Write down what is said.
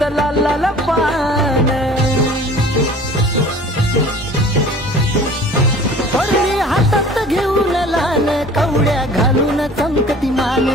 फुलत लाल लाल पान हातात घेऊन लहान कवड्या घालून चमकती मान